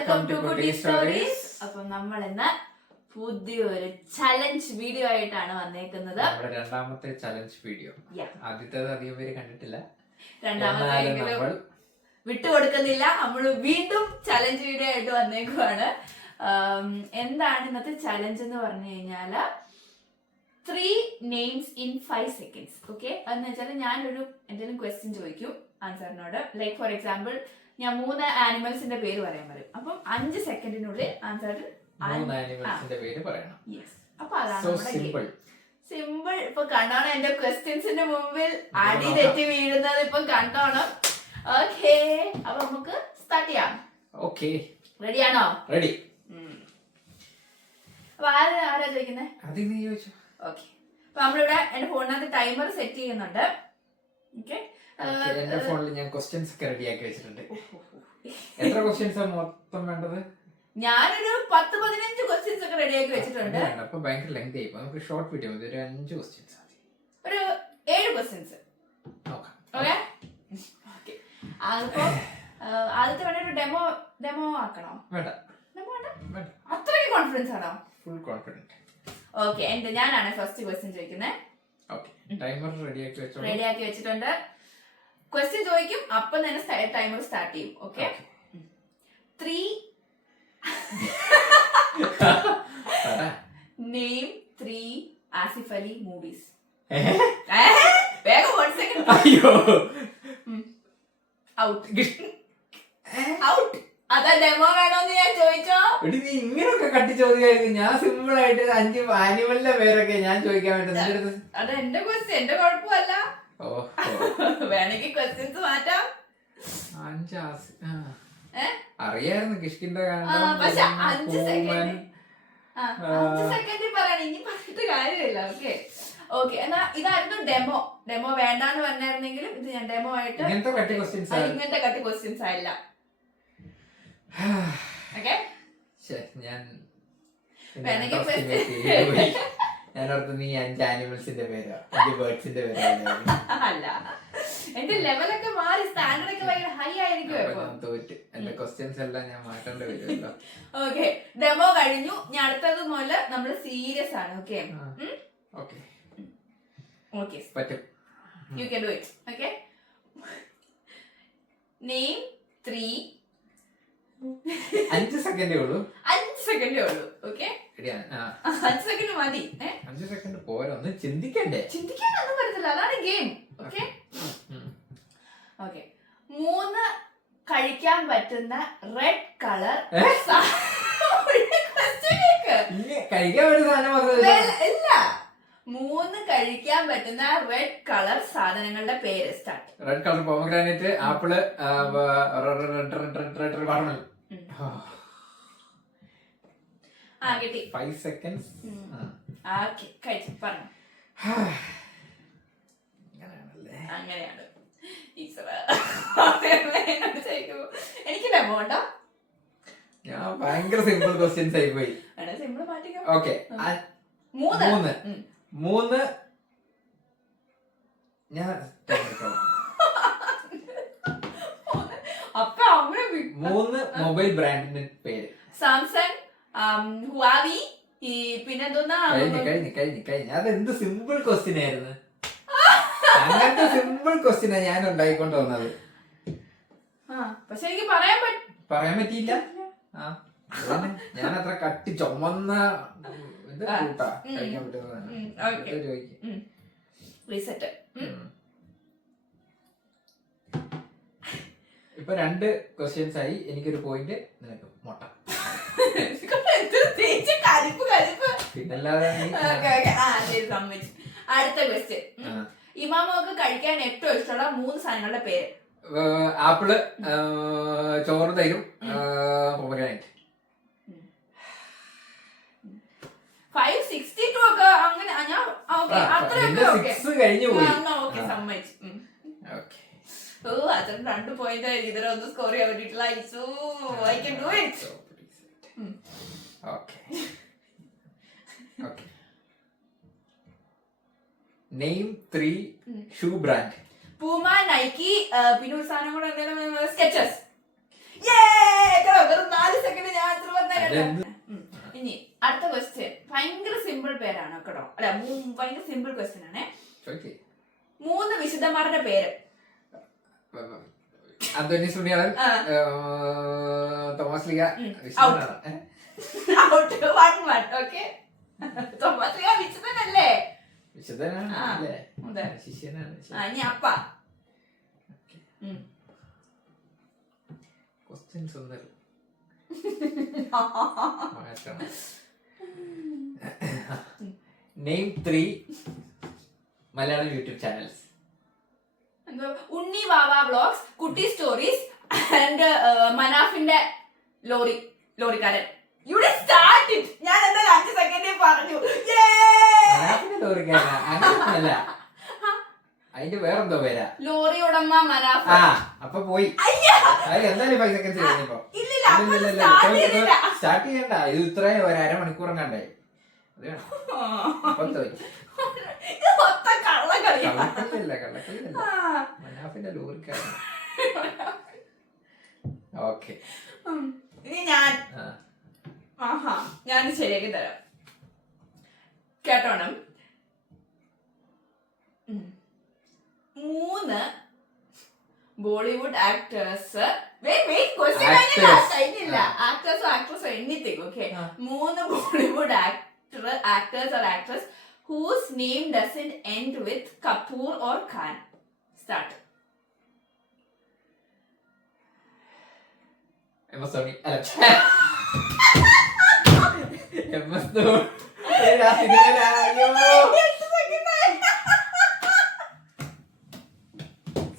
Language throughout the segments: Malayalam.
വെൽക്കം ടു കുട്ടി സ്റ്റോറീസ്. അപ്പം നമ്മൾ ഇന്ന് പുതിയൊരു ചലഞ്ച് വീഡിയോ ആയിട്ടാണ് വന്നേക്കുന്നത്. നമ്മുടെ രണ്ടാമത്തെ ചലഞ്ച് വീഡിയോ. ആദ്യത്തേത് അധികം പേര് കണ്ടിട്ടില്ല. രണ്ടാമത്തെ വിട്ടുകൊടുക്കുന്നില്ല. നമ്മൾ വീണ്ടും ചലഞ്ച് വീഡിയോ ആയിട്ട് വന്നേക്കുവാണ്. എന്താണ് ഇന്നത്തെ ചലഞ്ച് എന്ന് പറഞ്ഞു കഴിഞ്ഞാല് 3 names in 5 seconds. ഓക്കെ, അതെന്ന് വെച്ചാൽ ഞാനൊരു എന്തെങ്കിലും ക്വസ്റ്റ്യൻ ചോദിക്കും ആൻസറിനോട്. ലൈക്ക് ഫോർ എക്സാമ്പിൾ ഞാൻ 3 ആനിമൽസിന്റെ പേര് പറയാൻ പറയും. അപ്പം 5 സെക്കൻഡിനുള്ളിൽ ആൻസർ 3 ആനിമൽസിന്റെ പേര് പറയണം. അപ്പൊ അതാണ് സിമ്പിൾ. ഇപ്പൊ കണ്ടോണം എന്റെ ക്വസ്റ്റ്യൻസിന്റെ മുമ്പിൽ അടി തെറ്റി വീഴുന്നത് ഇപ്പൊ കണ്ടോണം. ഓക്കെ, അപ്പൊ നമുക്ക് സ്റ്റാർട്ട് ചെയ്യാം. ഓക്കെ, റെഡിയാണോ? റെഡി. അപ്പൊ ആരാ ചോദിക്കുന്നേ? ഓക്കെ, അപ്പൊ നമ്മളിവിടെ എന്റെ ഫോണിനകത്ത് ടൈമർ സെറ്റ് ചെയ്യുന്നുണ്ട്. ഓക്കെ, എന്റെ ഫോണിൽ ഞാൻ ക്വസ്റ്റ്യൻസ് ഒക്കെ റെഡിയാക്കി വെച്ചിട്ടുണ്ട്. എത്ര ക്വസ്റ്റ്യൻസ് മൊത്തം വേണ്ടത്? ഞാനൊരു 10-15 ക്വസ്റ്റ്യൻസ് ഒക്കെ റെഡിയാക്കി വെച്ചിട്ടുണ്ട്. അപ്പൊ ഭയങ്കര ലെങ്ത് ആയി. നമുക്ക് ഷോർട്ട് വീഡിയോ മതി. ഒരു 5 ക്വസ്റ്റ്യൻസ് മതി. ഒരു 7 ക്വസ്റ്റ്യൻസ് നോക്കാം. ഓക്കെ, അതിപ്പോ ആദ്യത്തെ വേണ്ട ഒരു ഡെമോ ആക്കണോ? വേണ്ട. ഡെമോ വേണ്ട? അത്രയും കോൺഫിഡൻസ് ആണോ? Full confident. ഓക്കെ, ഞാനാണ് ഫസ്റ്റ് ക്വസ്റ്റ്യൻ ചോദിക്കുന്നത്. ഓക്കെ, ടൈമർ റെഡിയാക്കി വെച്ചിട്ടുണ്ട്. ക്വസ്റ്റ്യൻ ചോദിക്കും, അപ്പം തന്നെ ടൈമർ സ്റ്റാർട്ട് ചെയ്യും. Okay, 3 name 3 Asif Ali movies. വേഗം 1 സെക്കൻഡ്. അയ്യോ, ഔട്ട്. അതാ ഡെമോ വേണോന്ന് ഞാൻ ചോദിച്ചോ? നീ ഇങ്ങനെയൊക്കെ കട്ടി ചോദിക്കായിരിക്കും. ഞാൻ സിമ്പിൾ ആയിട്ട് 5 ആനിമലിന്റെ പേരൊക്കെ ഞാൻ ചോദിക്കാൻ വേണ്ടി. അത് എന്റെ ക്വസ്റ്റ്യൻ, എന്റെ കുഴപ്പമല്ല. വേണമെങ്കിൽ ക്വസ്റ്റ്യൻസ് മാറ്റാം. 5 അറിയായിരുന്നു കിഷ്കിന്റെ. പക്ഷെ 5 സെക്കൻഡ് പറയണം, ഇനി പറഞ്ഞിട്ട് കാര്യമില്ല. ഓക്കെ, എന്നാ ഇതായിരുന്നു ഡെമോ വേണ്ടാന്ന് പറഞ്ഞായിരുന്നെങ്കിലും ഇത് ഞാൻ ഡെമോ ആയിട്ട് ഇങ്ങനത്തെ കട്ടി ക്വസ്റ്റ്യൻസ് ആയില്ല. ഓക്കെ, ഞാനോർത്ത് നീ 5 ആനിമൽസിന്റെ പേരോ 5 ബേർഡ്സിന്റെ പേരോ അല്ല. എന്റെ ലെവലൊക്കെ മാറി, സ്റ്റാൻഡേർഡ് ഒക്കെ ഭയങ്കര ഹൈ ആയിരിക്കും. തോറ്റ് എന്റെ ക്വസ്റ്റ്യൻസ് എല്ലാം ഞാൻ മാറ്റേണ്ടി വരുമല്ലോ. ഓക്കെ, ഡെമോ കഴിഞ്ഞു. ഞാൻ അടുത്തത് മുതല് നമ്മള് സീരിയസ് ആണ്. ഓക്കെ, പറ്റും. You can do it. Okay, name 3. 5 സെക്കൻഡേ ഉള്ളൂ. 5 സെക്കൻഡേ ഉള്ളൂ. ഓക്കെ, 5 സെക്കൻഡ് മതി. 5 സെക്കൻഡ് പോരാ, ഒന്ന് ചിന്തിക്കണ്ടേ? ചിന്തിക്കാനൊന്നും പറ്റത്തില്ല, അതാണ് ഗെയിം. ഓക്കെ, 3 കഴിക്കാൻ പറ്റുന്ന റെഡ് കളർ കഴിക്കാൻ പറ്റുന്ന ഇല്ല, 3 കഴിക്കാൻ പറ്റുന്ന റെഡ് കളർ സാധനങ്ങളുടെ പേര്. Start. Red colour pomegranate, apple, watermelon. കിട്ടി. 5 seconds. കഴിച്ചു പറഞ്ഞു. അങ്ങനെയാണ് എനിക്ക് ഡെമോ ഉണ്ടോ? ഞാൻ ഭയങ്കര സിമ്പിൾ ക്വസ്റ്റ്യൻസ് ആയി പോയി. സിമ്പിൾ മാറ്റിക്കോ. ഓക്കെ, 3 ഞാൻ അപ്പൊ അങ്ങനെ 3 മൊബൈൽ ബ്രാൻഡിന്റെ പേര്. സാംസങ്, ഹുവാവി, പിന്നെന്തോന്നാ? കഴിഞ്ഞു. അതെന്ത് സിമ്പിൾ ക്വസ്റ്റ്യൻ ആയിരുന്നു. അങ്ങനത്തെ സിമ്പിൾ ക്വസ്റ്റ്യനാ ഞാൻ ഉണ്ടായിക്കൊണ്ട് വന്നത്. പക്ഷെ എനിക്ക് പറയാൻ പറ്റിയില്ല. ഞാൻ അത്ര കട്ടി ചുമന്ന കൂട്ടാ കഴിക്കാൻ പറ്റുന്നതാണ്. ഇപ്പൊ 2 ക്വസ്റ്റ്യൻസ് ആയി. എനിക്കൊരു പോയിന്റ്, നിനക്ക് മുട്ട. പിന്നല്ലാതെ. അടുത്ത ക്വസ്റ്റ്യൻ, ഇമാമോക്ക് കഴിക്കാൻ ഏറ്റവും ഇഷ്ടമുള്ള 3 സാധനങ്ങളുടെ പേര്. ആപ്പിള്, ചോറ്, തൈരും, പോമഗ്രാനൈറ്റ്. 562 ഒക്കെ അങ്ങനെ കഴിഞ്ഞു പോയി. സമ്മതിച്ചു. അത്ര 2 പോയിന്റ് ഇതിലൊന്നും സ്കോർ ചെയ്യാൻ വേണ്ടിട്ടില്ല. I can do it. Name 3 shoe brand. Puma, Nike, പിന്നെ ഒരു സാധനം കൂടെ എന്തെങ്കിലും, സ്കെച്ചേഴ്സ്. ഇനി അടുത്ത ക്വസ്റ്റ്യൻ ഭയങ്കര സിമ്പിൾ പേരാണ് കേട്ടോ. അല്ല ഭയങ്കര സിമ്പിൾ ക്വസ്റ്റ്യൻ ആണ്. 3 വിശുദ്ധന്മാരുടെ പേര്. അന്തോണീസ് പുണ്യാളൻ, തോമസ് ലീഗ, വിശുദ്ധനല്ലേ? വിശുദ്ധനാണ്, ശിഷ്യനാണ്. ഇനി അപ്പ. ക്വസ്റ്റ്യൻസ് ഒന്നും നെയിം 3 മലയാളം യൂട്യൂബ് ചാനൽസ്. ഉണ്ണി വാവ വ്ലോഗ്സ്, കുട്ടി സ്റ്റോറീസ് ആൻഡ് മനാഫിന്റെ ലോറിക്കാരൻ. യുടെ സ്റ്റാർട്ട് ഇറ്റ്. ഞാൻ എന്തായാലും 5 സെക്കൻഡിൽ പറഞ്ഞു. അങ്ങനല്ല, അതിന്റെ വേറെന്തോ പേരാ. ലോറി ഉടമ മനാഫ്. അപ്പൊ പോയി എന്തായാലും 5 സെക്കൻഡ് കഴിഞ്ഞപ്പോ സ്റ്റാർട്ട് ചെയ്യണ്ട. ഇത് ഇത്രയും 1.5 മണിക്കൂറും കണ്ടേ. മനാഫിന്റെ ലോറിക്കാരൻ. ഓക്കെ, ഇനി ഞാൻ ശരിയാക്കി തരാം കേട്ടോണം. 3 ബോളിവുഡ് ആക്ടേഴ്സ്. ആക്ടേഴ്സോ ആക്ട്രസോ anything. Okay, 3 Bollywood actors or actress whose name doesn't end with Kapoor or Khan. Start. MS Dhoni. MS Dhoni.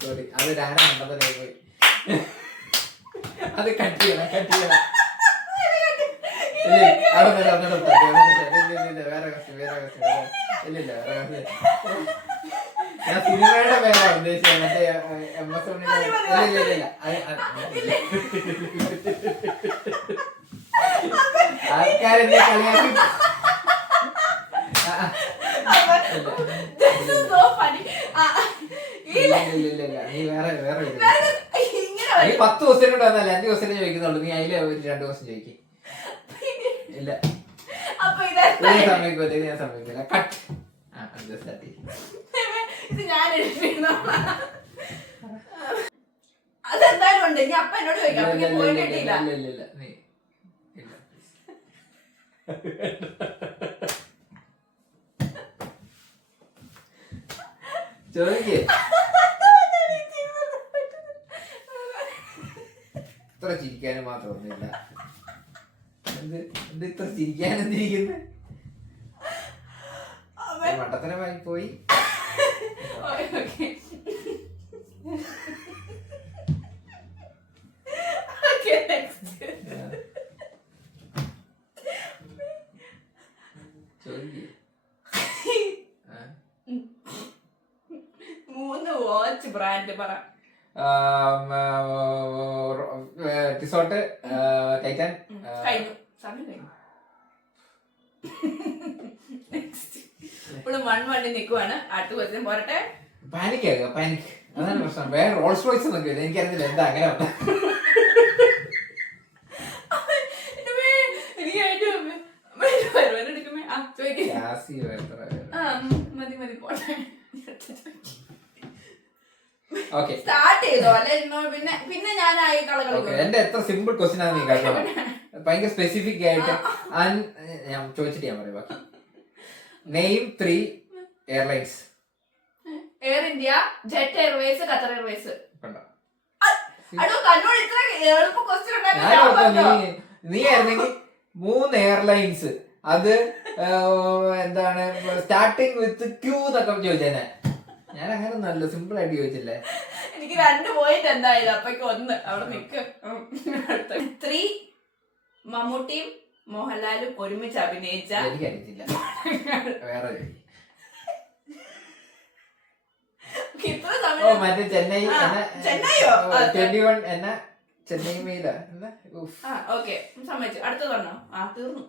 Sorry, അത് ആരാ കണ്ടതല്ലേ പോയി. അത് കട്ട് ചെയ്യണം. ഞാൻ സിനിമയുടെ പേരാ ഉദ്ദേശിച്ചത്, മറ്റേ MS ധോണിയുടെ. ആൾക്കാരെന്നെ കളിയാക്കി. നീ വേറെ നീ 10 ക്വസ്റ്റ്യൻ കൂടെ വന്നല്ലേ, 5 ക്വസ്റ്റ്യൻ ചോദിക്കുന്നുള്ളൂ. നീ അതിലെ 2 ക്വസ്റ്റ്യൻ ചോദിക്കും. ഇല്ല, സമ്മതിക്കില്ല. കട്ട്. അതെന്തായാലും ഉണ്ട്. ഇനി അപ്പ എന്നോട് ചോദിക്കാം. ചോദിക്കേ. ഇത്ര ചിരിക്കാനും മാത്രമൊന്നുമില്ല. എന്ത് ഇത്ര ചിരിക്കാനെന്തിരിക്കുന്നു? മണ്ടത്തരമായി പോയി. ചോദിക്കേ. 3 വാച്ച് ബ്രാൻഡ് പറ. Tissot, Titan. ഇപ്പോൾ 1-1 നിൽക്കുവാണ്. അടുത്ത ക്വസ്റ്റ്യൻ പോരട്ടെ. പാനിക് അതാണ് പ്രശ്നം. വേറെ റോൾസ് റോയ്സ് ഒന്നും എനിക്കറിയില്ല എന്താ അങ്ങനെ. മതി പോട്ടെ. സ്റ്റാർട്ട് ചെയ്തോ, അല്ലെ പിന്നെ ഞാനായി കളകൾ. എന്റെ എത്ര സിമ്പിൾ ക്വസ്റ്റ്യൻ ആണ് നീ കേട്ടോ. ഭയങ്കര സ്പെസിഫിക് ആയിട്ട് ഞാൻ ചോദിച്ചിട്ട് ഞാൻ പറയാം. ബാക്കി name 3 airlines. Air India, jet Airways, Qatar Airways. നീ ആയിരുന്നെങ്കിൽ 3 എയർലൈൻസ്, അത് എന്താണ് സ്റ്റാർട്ടിങ് വിത്ത് ക്യൂ എന്നൊക്കെ ചോദിച്ചേനെ. ഞാൻ അങ്ങനെ നല്ല സിമ്പിൾ ആയിട്ട് ചോദിച്ചില്ലേ. എനിക്ക് 2 പോയിന്റ് എന്തായാലും. അപ്പൊക്ക് 1 അവിടെ നിക്ക്. 3 മമ്മൂട്ടിയും മോഹൻലാലും ഒരുമിച്ച് അഭിനയിച്ച. എനിക്കറിയത്തില്ല, വേറെ. മറ്റേ ചെന്നൈ 21 എന്ന ചെന്നൈ മെയില. ഓക്കെ, സമ്മതിച്ചു. അടുത്ത് പറഞ്ഞോ. തീർന്നു.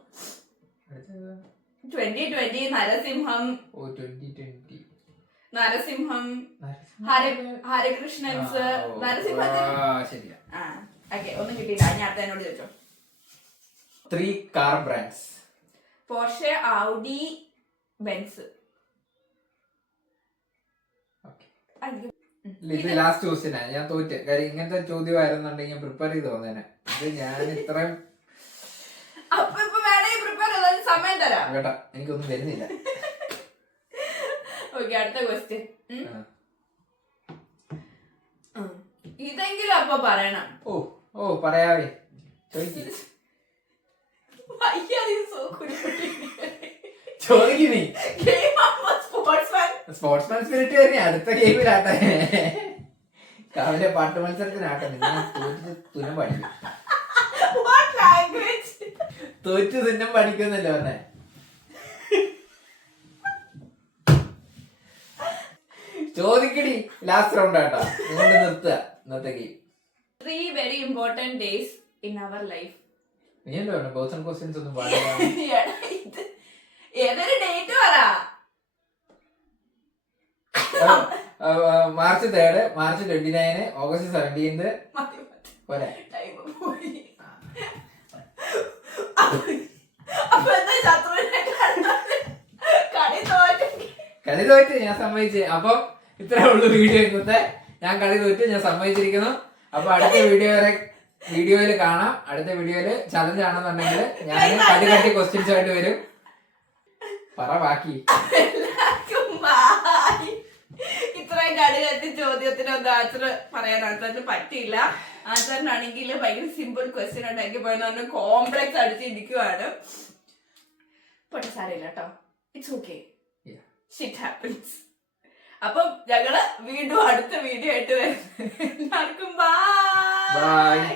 2020 നരസിംഹം. 2020 നരസിംഹം, ഹരകൃഷ്ണൻസ്, നരസിംഹത്തിൽ. ശരിയാ. ഓക്കെ, ഒന്നും കിട്ടിയില്ല. ഞാൻ അടുത്ത എന്നോട് ചോദിച്ചോ. 3 car brands. Porsche, Audi, Benz. ഇത് ലാസ്റ്റ് ക്വസ്റ്റ്യനാ. ഞാൻ തോറ്റ്. കാര്യം ഇങ്ങനത്തെ ചോദ്യമായിരുന്നുണ്ടെങ്കിൽ പ്രിപ്പയർ ചെയ്ത് തോന്നേനെ. ഇത് ഞാൻ ഇത്രയും സമയം തരാം കേട്ടാ, എനിക്കൊന്നും വരുന്നില്ല. ഓക്കെ, അടുത്ത ക്വസ്റ്റ്യൻ. ഇതെങ്കിലും അപ്പൊ പറയണം. ഓ പറയാവേ, ചോദിക്കുന്നേ. സ്പോർട്സ്മാൻ സ്പിരിറ്റ് തന്നെ അടുത്ത ഗെയിമിലാട്ടെ. രാവിലെ പാട്ട് മത്സരത്തിനാട്ടെ. നിങ്ങൾ തുന്നം പഠിക്കും. തോറ്റ് തുന്നം പഠിക്കുന്നല്ലേ പറഞ്ഞേ. ചോദിക്കടി, ലാസ്റ്റ് റൗണ്ട് ആട്ടാ. നിങ്ങളുടെ നിർത്തുക ഇന്നത്തെ game. 3 very important days in our life. നീ എന്താ പറഞ്ഞ പേഴ്സണൽ ക്വസ്റ്റ്യൻസ് ഒന്നും പാടില്ല. ഏതൊരു ഡേറ്റ് പറ. March 3, March 29, August 17. പോരെ? കളി തോറ്റ്, ഞാൻ സമ്മതിച്ചു. അപ്പം ഇത്രേ ഉള്ളൂ വീഡിയോ ഇന്നത്തെ. ഞാൻ കളി തോറ്റ്, ഞാൻ സമ്മതിച്ചിരിക്കുന്നു. അപ്പൊ അടുത്ത വീഡിയോയില് കാണാം. അടുത്ത വീഡിയോയില് ചലഞ്ച് ആണെന്നുണ്ടെങ്കിൽ ഞാൻ കടി ക്വസ്റ്റ്യൻസ് ആയിട്ട് വരും. പറ ബാക്കി. ഇത്രയും കടുകട്ടി ചോദ്യത്തിനൊന്നും ആൻസർ പറയാൻ ആൾക്കാർക്ക് പറ്റിയില്ല. ആൻസറിനാണെങ്കിൽ ഭയങ്കര സിമ്പിൾ ക്വസ്റ്റ്യൻ ഉണ്ടാക്കി പോയെന്ന് കോംപ്ലക്സ് അടിച്ചിരിക്കുവാണ്. പക്ഷെ സാരമില്ല കേട്ടോ, ഇറ്റ്സ് ഓക്കെ, ഷിറ്റ് ഹാപ്പൻസ്. അപ്പം ഞങ്ങള് വീണ്ടും അടുത്ത വീഡിയോ ആയിട്ട് വരുന്നത്. എല്ലാവർക്കും ബൈ.